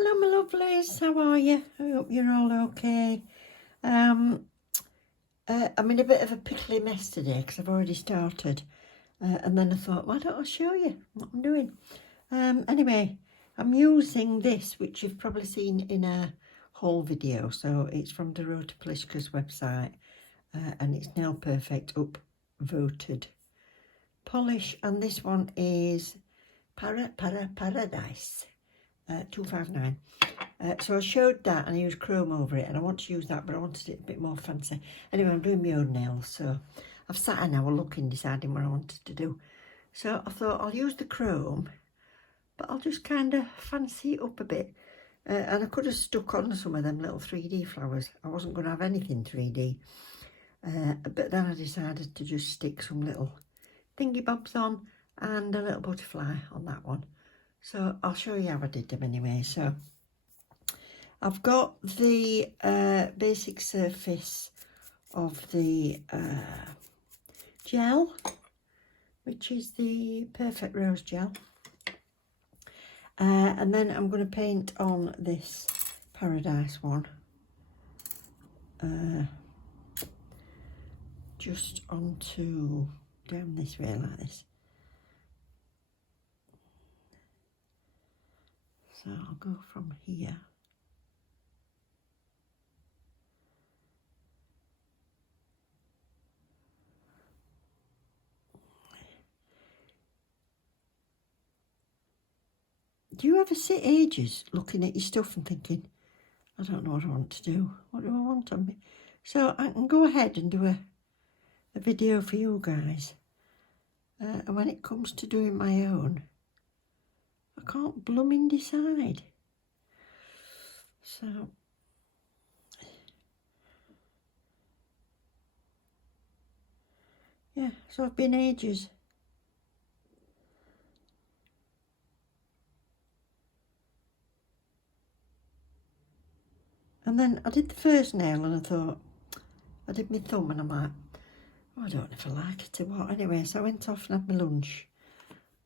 Hello my lovelies, how are you? I hope you're all okay. I'm in a bit of a pickly mess today because I've already started and then I thought, why don't I show you what I'm doing? Anyway, I'm using this, which you've probably seen in a haul video. So it's from Dorota Plishka's website and it's Nail Perfect Up Voted Polish, and this one is Paradise 259. So I showed that and I used chrome over it, and I want to use that, but I wanted it a bit more fancy. Anyway, I'm doing my own nails, so I've sat an hour looking, deciding what I wanted to do. So I thought I'll use the chrome, but I'll just kind of fancy it up a bit. And I could have stuck on some of them little 3D flowers. I wasn't going to have anything 3D. But then I decided to just stick some little thingy bobs on and a little butterfly on that one. So I'll show you how I did them anyway. So I've got the basic surface of the gel, which is the Perfect Rose gel. And then I'm going to paint on this Paradise one. Just onto down this way like this. So I'll go from here. Do you ever sit ages looking at your stuff and thinking, I don't know what I want to do. What do I want on me? So I can go ahead and do a video for you guys. And when it comes to doing my own, I can't blooming decide. So yeah, so I've been ages. And then I did the first nail and I thought, I did my thumb and I'm like, oh, I don't know if I like it or what. Anyway, so I went off and had my lunch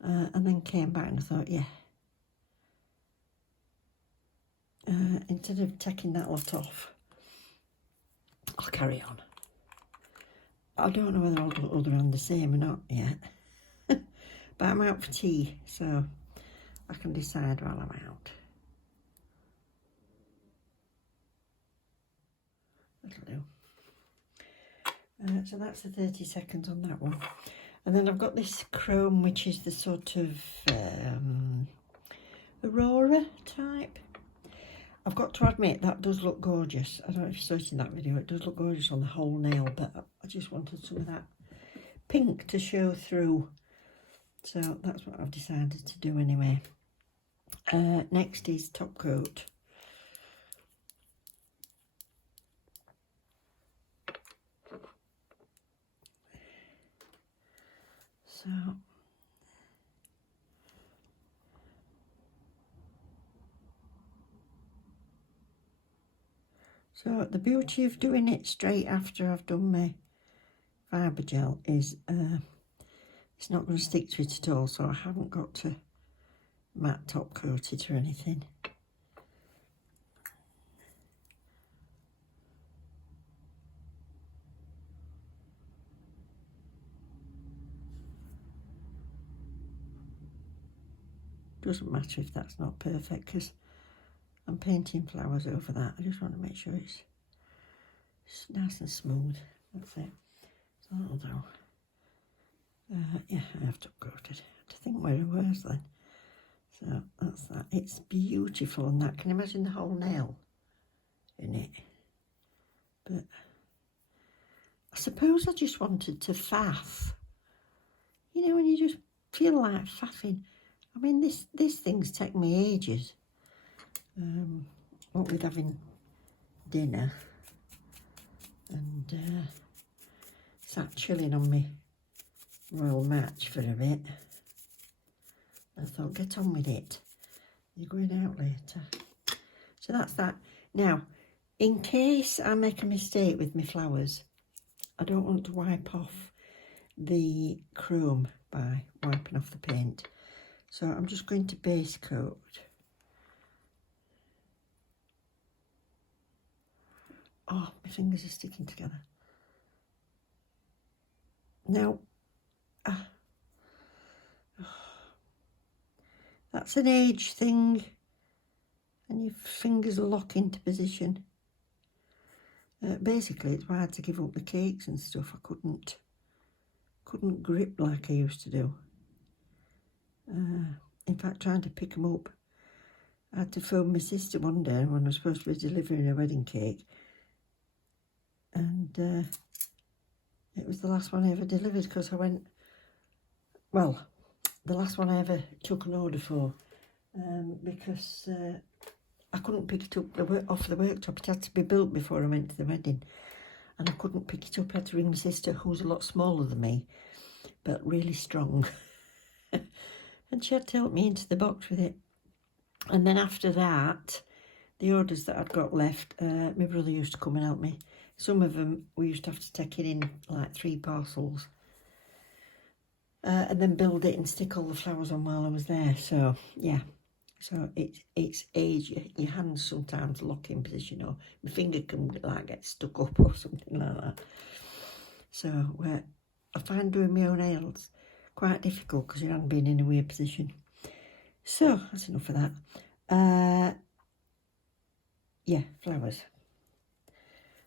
and then came back and I thought, yeah. Instead of taking that lot off, I'll carry on. I don't know whether I'll do other hand the same or not yet. But I'm out for tea, so I can decide while I'm out. That'll do. So that's the 30 seconds on that one. And then I've got this chrome, which is the sort of Aurora type. I've got to admit, that does look gorgeous. I don't know if you saw it in that video. It does look gorgeous on the whole nail, but I just wanted some of that pink to show through. So that's what I've decided to do anyway. Next is top coat. So the beauty of doing it straight after I've done my fibre gel is it's not going to stick to it at all, so I haven't got to matte top coat it or anything. Doesn't matter if that's not perfect because I'm painting flowers over that. I just want to make sure it's nice and smooth. That's it. So that'll do. Yeah, I have top coated. To think where it was then. So that's that. It's beautiful on that. Can you imagine the whole nail in it? But I suppose I just wanted to faff. You know, when you just feel like faffing. I mean, this thing's taken me ages. What with having dinner and sat chilling on my Royal Match for a bit. I thought, get on with it. You're going out later. So that's that. Now, in case I make a mistake with my flowers, I don't want to wipe off the chrome by wiping off the paint. So I'm just going to base coat Oh, my fingers are sticking together. Now, that's an age thing, and your fingers lock into position. Basically, it's hard to give up the cakes and stuff. I couldn't grip like I used to do. In fact, trying to pick them up, I had to phone my sister one day when I was supposed to be delivering a wedding cake, and it was the last one I ever delivered because I went, well, the last one I ever took an order for, because I couldn't pick it up off the worktop. It had to be built before I went to the wedding, and I couldn't pick it up. I had to ring my sister, who's a lot smaller than me, but really strong. And she had to help me into the box with it. And then after that, the orders that I'd got left, my brother used to come and help me. Some of them we used to have to take it in like 3 parcels, and then build it and stick all the flowers on while I was there. So yeah, so it's age. Your hands sometimes lock in position, or my finger can like get stuck up or something like that. So I find doing my own nails quite difficult because your hand being in a weird position. So that's enough of that. Yeah, flowers.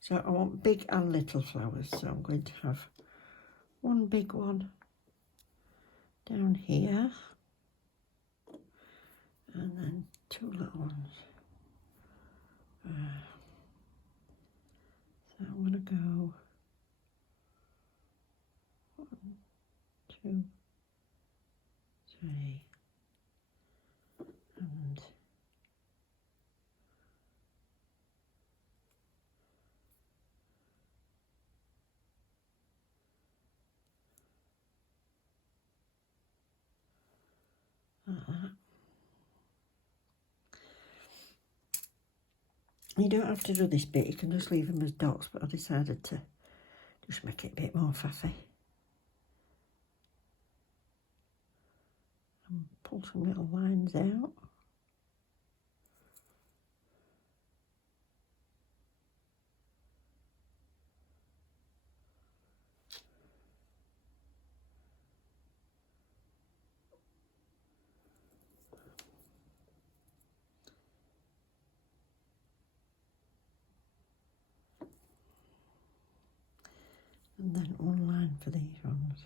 So I want big and little flowers. So I'm going to have one big one down here, and then 2 little ones. So I'm going to go 1, 2, 3, and like that. You don't have to do this bit, you can just leave them as dots, but I decided to just make it a bit more faffy. And pull some little lines out. And then 1 line for these ones.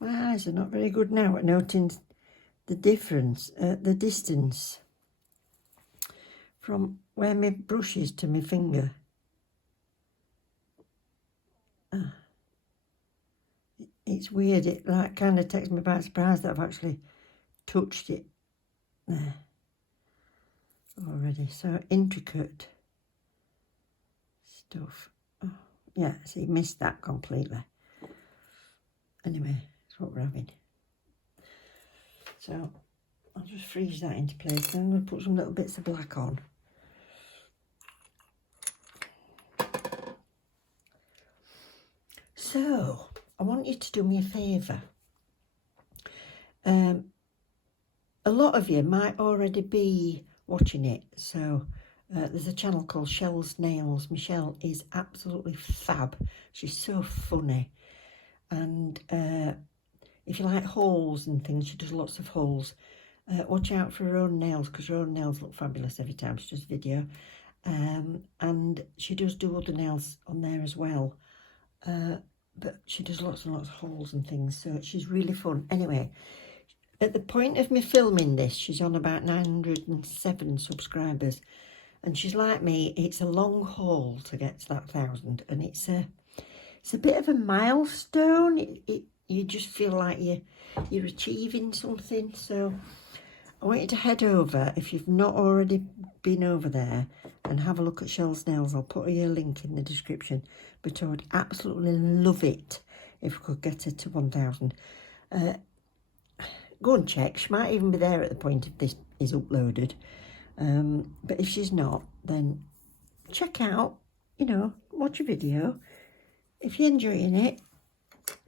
My eyes are not very good now at noting the difference, the distance from where my brush is to my finger. It's weird, it like kind of takes me by surprise that I've actually touched it there already. So intricate stuff. Oh, yeah, see, missed that completely. Anyway, that's what we're having. So I'll just freeze that into place. Then I'm going to put some little bits of black on. So I want you to do me a favour. A lot of you might already be watching it. So there's a channel called Shell's Nails. Michelle is absolutely fab. She's so funny. And if you like hauls and things, she does lots of hauls. Watch out for her own nails, because her own nails look fabulous every time she does video. And she does do other nails on there as well. But she does lots and lots of hauls and things, so she's really fun. Anyway, at the point of me filming this, she's on about 907 subscribers. And she's like me, it's a long haul to get to that 1,000. And it's a bit of a milestone. You just feel like you're achieving something. So I want you to head over, if you've not already been over there, and have a look at Shell's Nails. I'll put a link in the description, but I would absolutely love it if we could get her to 1,000. Go and check. She might even be there at the point if this is uploaded. But if she's not, then check out, watch a video, if you're enjoying it,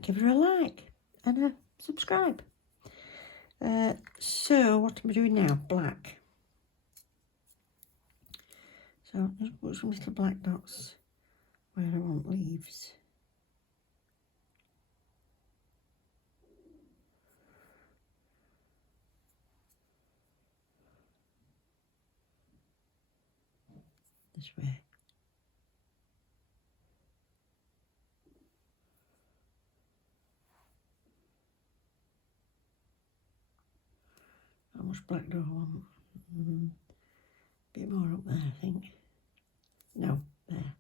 give her a like and a subscribe. So what am I doing now? Black. So just put some little black dots where I want leaves. This way. How much black do I want? Bit more up there, I think. No, there.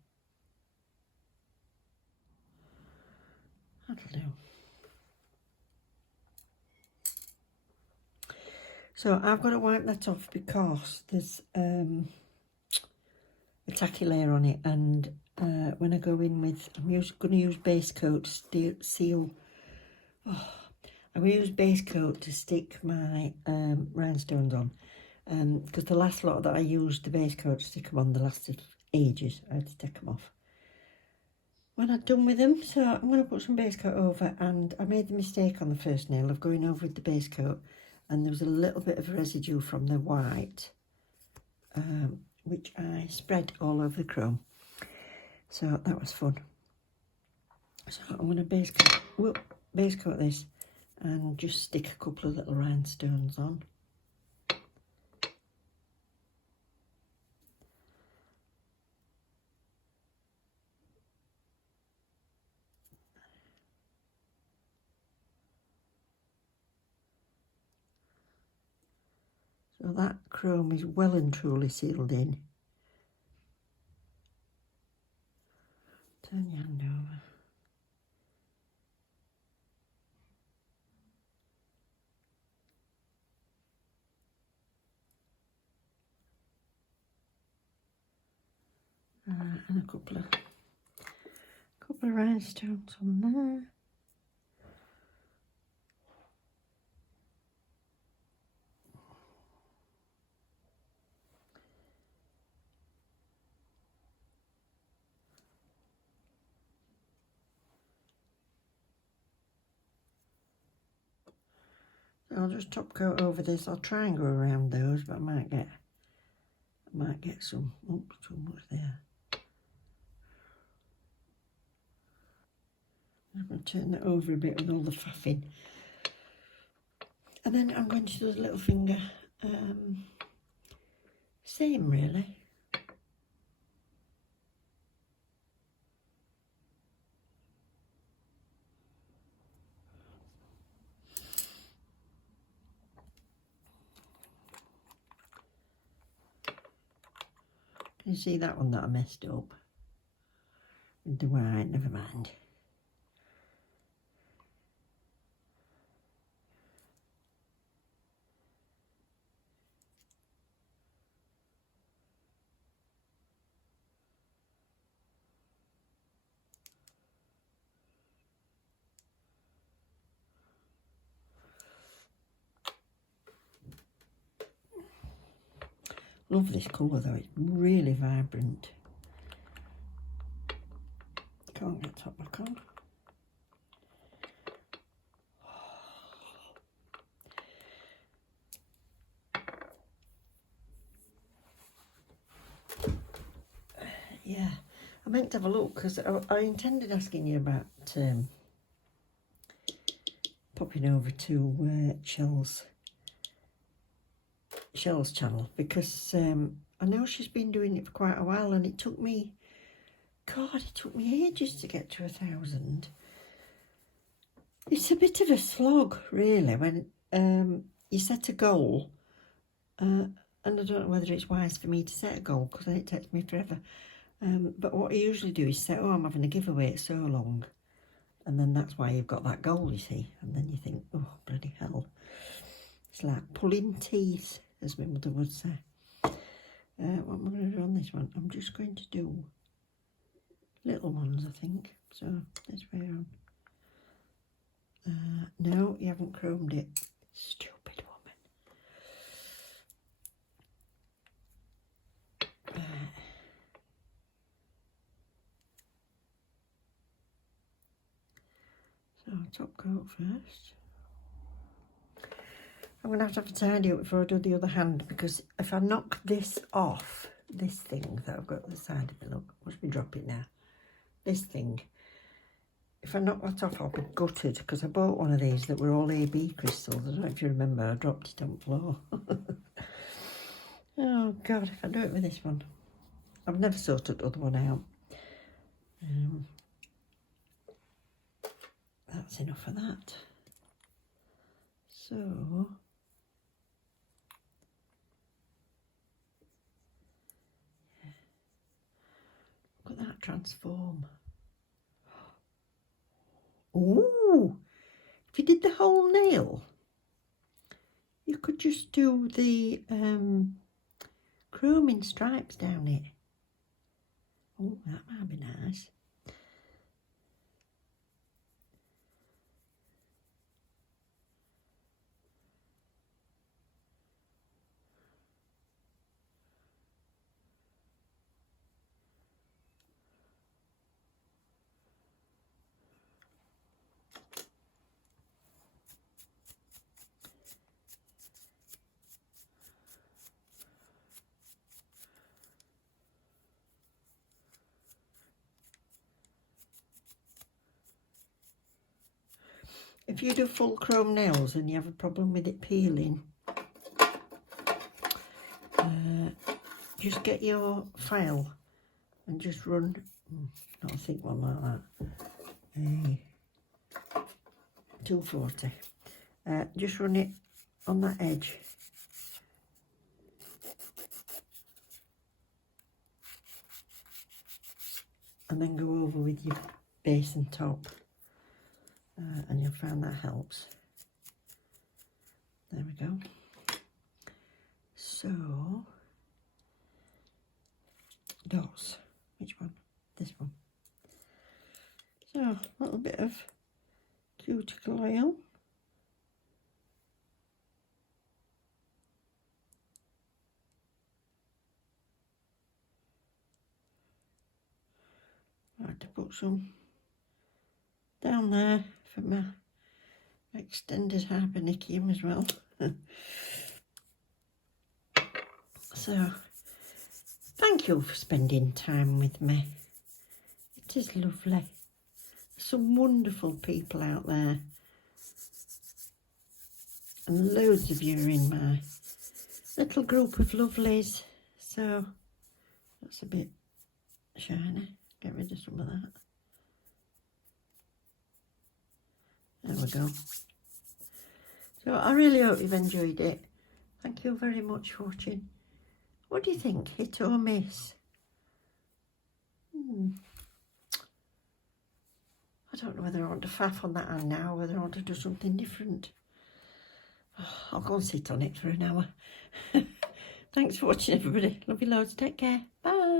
That'll do. So I've got to wipe that off because there's a tacky layer on it, and when I go in with, I'm going to use base coat to seal. Oh, I'm going to use base coat to stick my rhinestones on, because the last lot that I used the base coat to stick them on, the lasted ages. I had to take them off when I'd done with them. So I'm going to put some base coat over, and I made the mistake on the first nail of going over with the base coat, and there was a little bit of residue from the white, which I spread all over the chrome. So that was fun. So I'm going to base coat this and just stick a couple of little rhinestones on. So that chrome is well and truly sealed in. Turn your hand over. And a couple of rhinestones on there. I'll just top coat over this. I'll try and go around those, but I might get some. Oh, too much there. I'm going to turn that over a bit with all the faffing. And then I'm going to do the little finger. Same really. Can you see that one that I messed up? With the white, never mind. Love this colour though, it's really vibrant. Can't get top back on. Yeah, I meant to have a look because I intended asking you about popping over to Shell's channel, because I know she's been doing it for quite a while, and it took me ages to get to 1,000. It's a bit of a slog really when you set a goal, and I don't know whether it's wise for me to set a goal because then it takes me forever, but what I usually do is say, oh, I'm having a giveaway, it's so long, and then that's why you've got that goal, you see, and then you think, oh bloody hell, it's like pulling teeth, as my mother would say. What am I going to do on this one? I'm just going to do little ones, I think. So this way on. No, you haven't chromed it. Stupid woman. So top coat first. I'm going to have a tidy up before I do the other hand, because if I knock this off, this thing that I've got at the side of me, look, watch me drop it now. This thing, if I knock that off, I'll be gutted, because I bought one of these that were all AB crystals. I don't know if you remember, I dropped it on the floor. Oh God, if I do it with this one. I've never sorted the other one out. That's enough of that. So, look at that transform. Ooh, if you did the whole nail, you could just do the chroming stripes down it. Oh, that might be nice. If you do full chrome nails and you have a problem with it peeling, just get your file and just run, not a thick one like that, 240. Just run it on that edge. And then go over with your base and top. And you'll find that helps. There we go. So, dots. Which one? This one. So, a little bit of cuticle oil. I had to put some down there for my extended hypernicum as well. So, thank you for spending time with me. It is lovely. Some wonderful people out there. And loads of you are in my little group of lovelies. So, that's a bit shiny. Get rid of some of that. There we go. So I really hope you've enjoyed it. Thank you very much for watching. What do you think? Hit or miss? I don't know whether I want to faff on that hand now, or whether I want to do something different. I'll go and sit on it for an hour. Thanks for watching, everybody. Love you loads. Take care. Bye.